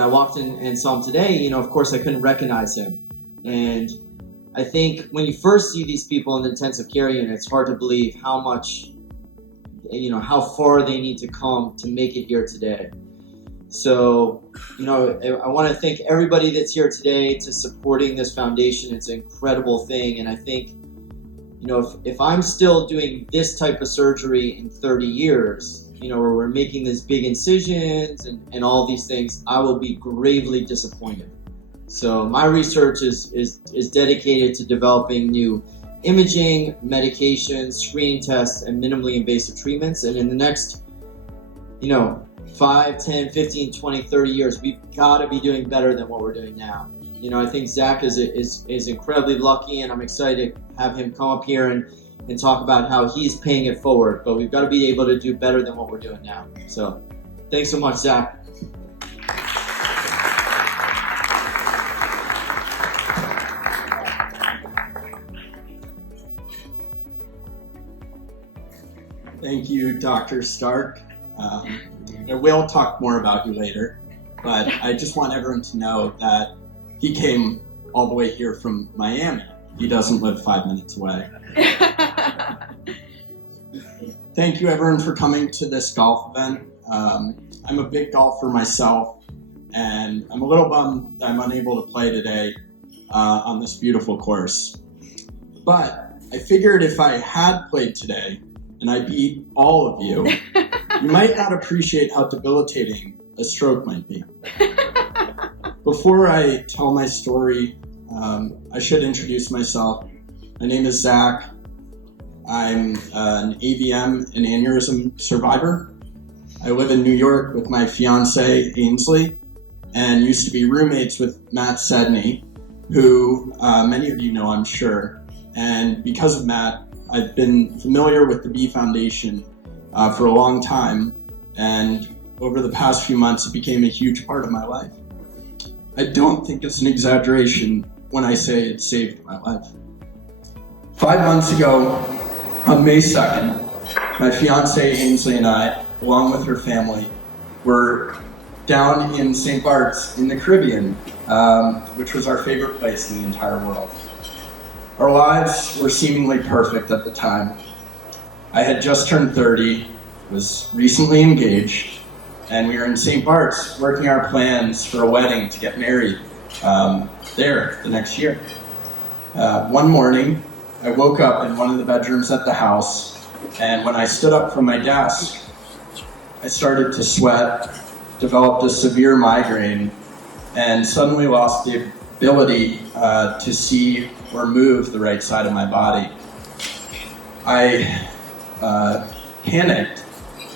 when I walked in and saw him today, of course I couldn't recognize him. And I think when you first see these people in the intensive care unit, it's hard to believe how much, how far they need to come to make it here today. So, I want to thank everybody that's here today to supporting this foundation. It's an incredible thing. And I think, if I'm still doing this type of surgery in 30 years, where we're making these big incisions and all these things, I will be gravely disappointed. So my research is dedicated to developing new imaging, medications, screening tests, and minimally invasive treatments. And in the next, 5, 10, 15, 20, 30 years, we've got to be doing better than what we're doing now. I think Zach is incredibly lucky, and I'm excited to have him come up here and talk about how he's paying it forward. But we've got to be able to do better than what we're doing now. So thanks so much, Zach. Thank you, Dr. Stark. I will talk more about you later, but I just want everyone to know that he came all the way here from Miami. He doesn't live 5 minutes away. Thank you, everyone, for coming to this golf event. I'm a big golfer myself, and I'm a little bummed that I'm unable to play today on this beautiful course. But I figured if I had played today, and I beat all of you, you might not appreciate how debilitating a stroke might be. Before I tell my story, I should introduce myself. My name is Zach. I'm an AVM and aneurysm survivor. I live in New York with my fiancé, Ainsley, and used to be roommates with Matt Sedney, who many of you know, I'm sure. And because of Matt, I've been familiar with the B Foundation for a long time, and over the past few months, it became a huge part of my life. I don't think it's an exaggeration when I say it saved my life. 5 months ago, on May 2nd, my fiancée Ainsley and I, along with her family, were down in St. Barts in the Caribbean, which was our favorite place in the entire world. Our lives were seemingly perfect at the time. I had just turned 30, was recently engaged, and we were in St. Barts working our plans for a wedding to get married there the next year. One morning, I woke up in one of the bedrooms at the house, and when I stood up from my desk, I started to sweat, developed a severe migraine, and suddenly lost the ability to see or move the right side of my body. I panicked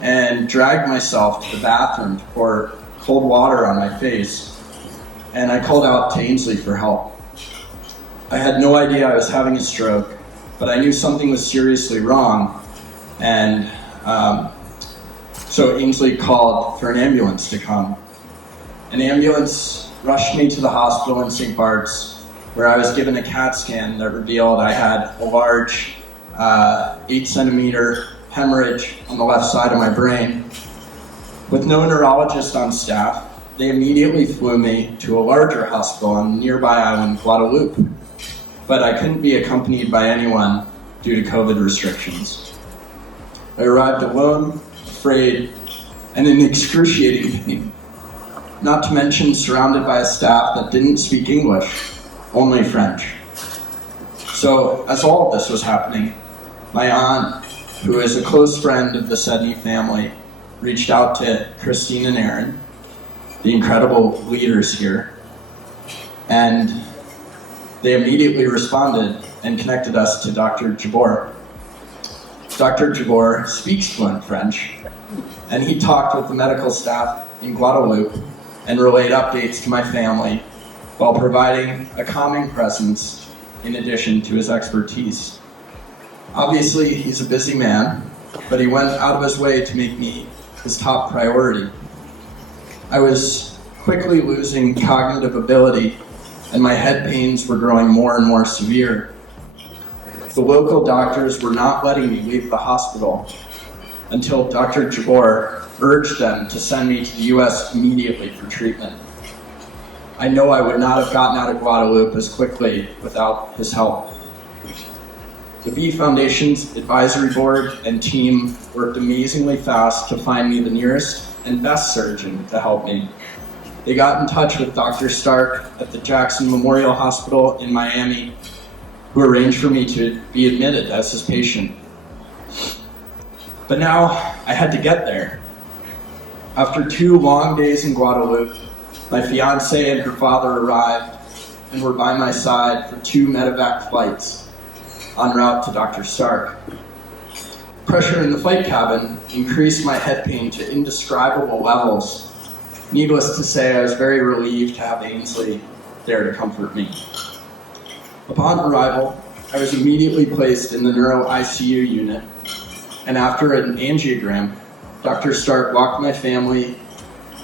and dragged myself to the bathroom to pour cold water on my face, and I called out to Ainsley for help. I had no idea I was having a stroke, but I knew something was seriously wrong, and so Ainsley called for an ambulance to come. An ambulance rushed me to the hospital in St. Barts, where I was given a CAT scan that revealed I had a large 8-centimeter hemorrhage on the left side of my brain. With no neurologist on staff, they immediately flew me to a larger hospital on the nearby island, Guadeloupe. But I couldn't be accompanied by anyone due to COVID restrictions. I arrived alone, afraid, and in excruciating pain, not to mention surrounded by a staff that didn't speak English, only French. So, as all of this was happening, my aunt, who is a close friend of the Sedney family, reached out to Christine and Aaron, the incredible leaders here, and they immediately responded and connected us to Dr. Jabor. Dr. Jabor speaks fluent French, and he talked with the medical staff in Guadeloupe and relayed updates to my family while providing a calming presence in addition to his expertise. Obviously, he's a busy man, but he went out of his way to make me his top priority. I was quickly losing cognitive ability, and my head pains were growing more and more severe. The local doctors were not letting me leave the hospital until Dr. Jabor urged them to send me to the US immediately for treatment. I know I would not have gotten out of Guadalupe as quickly without his help. The B Foundation's advisory board and team worked amazingly fast to find me the nearest and best surgeon to help me. They got in touch with Dr. Stark at the Jackson Memorial Hospital in Miami, who arranged for me to be admitted as his patient. But now I had to get there. After 2 long days in Guadalupe, my fiancé and her father arrived and were by my side for 2 medevac flights en route to Dr. Stark. Pressure in the flight cabin increased my head pain to indescribable levels. Needless to say, I was very relieved to have Ainsley there to comfort me. Upon arrival, I was immediately placed in the neuro ICU unit, and after an angiogram, Dr. Stark walked my family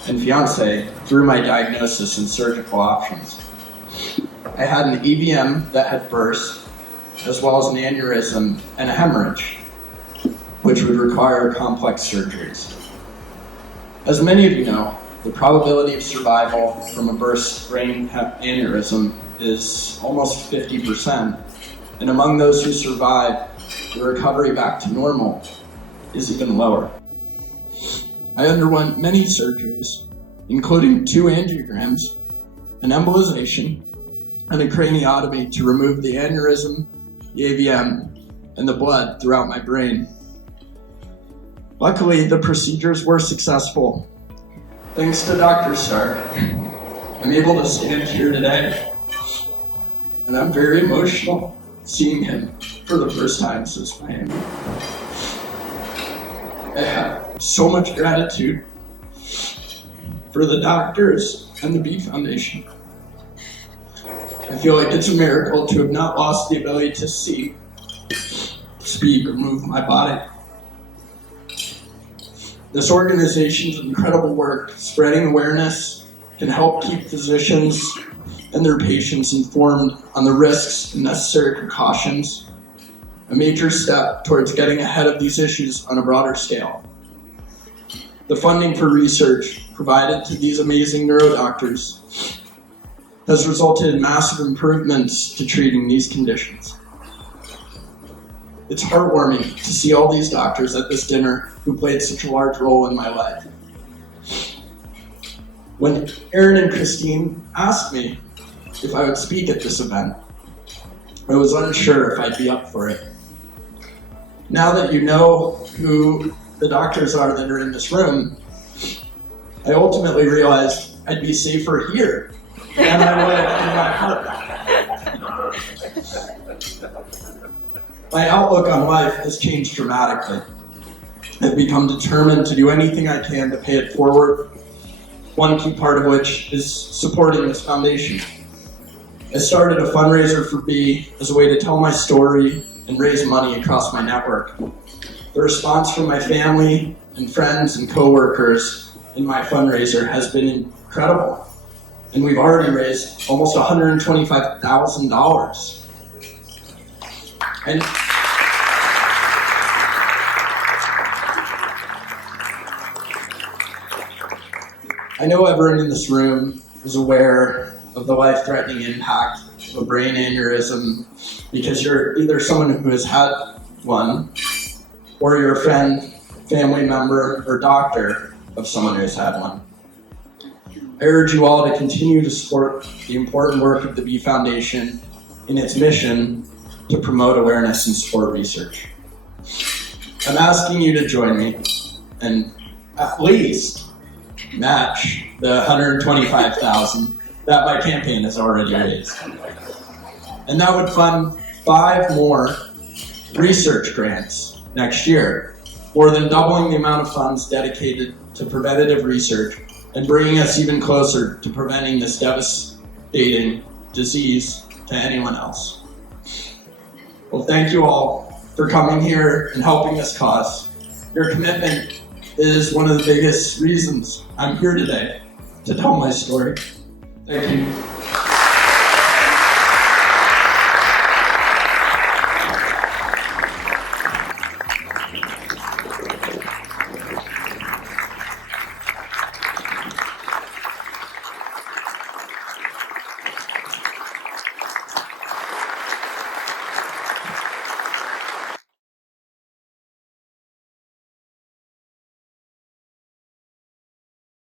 and fiancé through my diagnosis and surgical options. I had an EVM that had burst, as well as an aneurysm and a hemorrhage, which would require complex surgeries. As many of you know, the probability of survival from a burst brain aneurysm is almost 50%, and among those who survive, the recovery back to normal is even lower. I underwent many surgeries, including 2 angiograms, an embolization, and a craniotomy to remove the aneurysm, the AVM, and the blood throughout my brain. Luckily, the procedures were successful. Thanks to Dr. Stark, I'm able to stand here today, and I'm very emotional seeing him for the first time since Miami. I have so much gratitude for the doctors and the B Foundation. I feel like it's a miracle to have not lost the ability to see, speak, or move my body. This organization's incredible work spreading awareness can help keep physicians and their patients informed on the risks and necessary precautions, a major step towards getting ahead of these issues on a broader scale. The funding for research provided to these amazing neurodoctors has resulted in massive improvements to treating these conditions. It's heartwarming to see all these doctors at this dinner who played such a large role in my life. When Aaron and Christine asked me if I would speak at this event, I was unsure if I'd be up for it. Now that you know who the doctors are that are in this room, I ultimately realized I'd be safer here than I would in my apartment. My outlook on life has changed dramatically. I've become determined to do anything I can to pay it forward, one key part of which is supporting this foundation. I started a fundraiser for B as a way to tell my story and raise money across my network. The response from my family and friends and coworkers in my fundraiser has been incredible, and we've already raised almost $125,000. And I know everyone in this room is aware of the life-threatening impact of a brain aneurysm because you're either someone who has had one or you're a friend, family member, or doctor of someone who has had one. I urge you all to continue to support the important work of the B Foundation in its mission to promote awareness and support research. I'm asking you to join me and at least match the $125,000 that my campaign has already raised. And that would fund 5 more research grants next year, more than doubling the amount of funds dedicated to preventative research and bringing us even closer to preventing this devastating disease to anyone else. Well, thank you all for coming here and helping this cause. Your commitment is one of the biggest reasons I'm here today to tell my story. Thank you.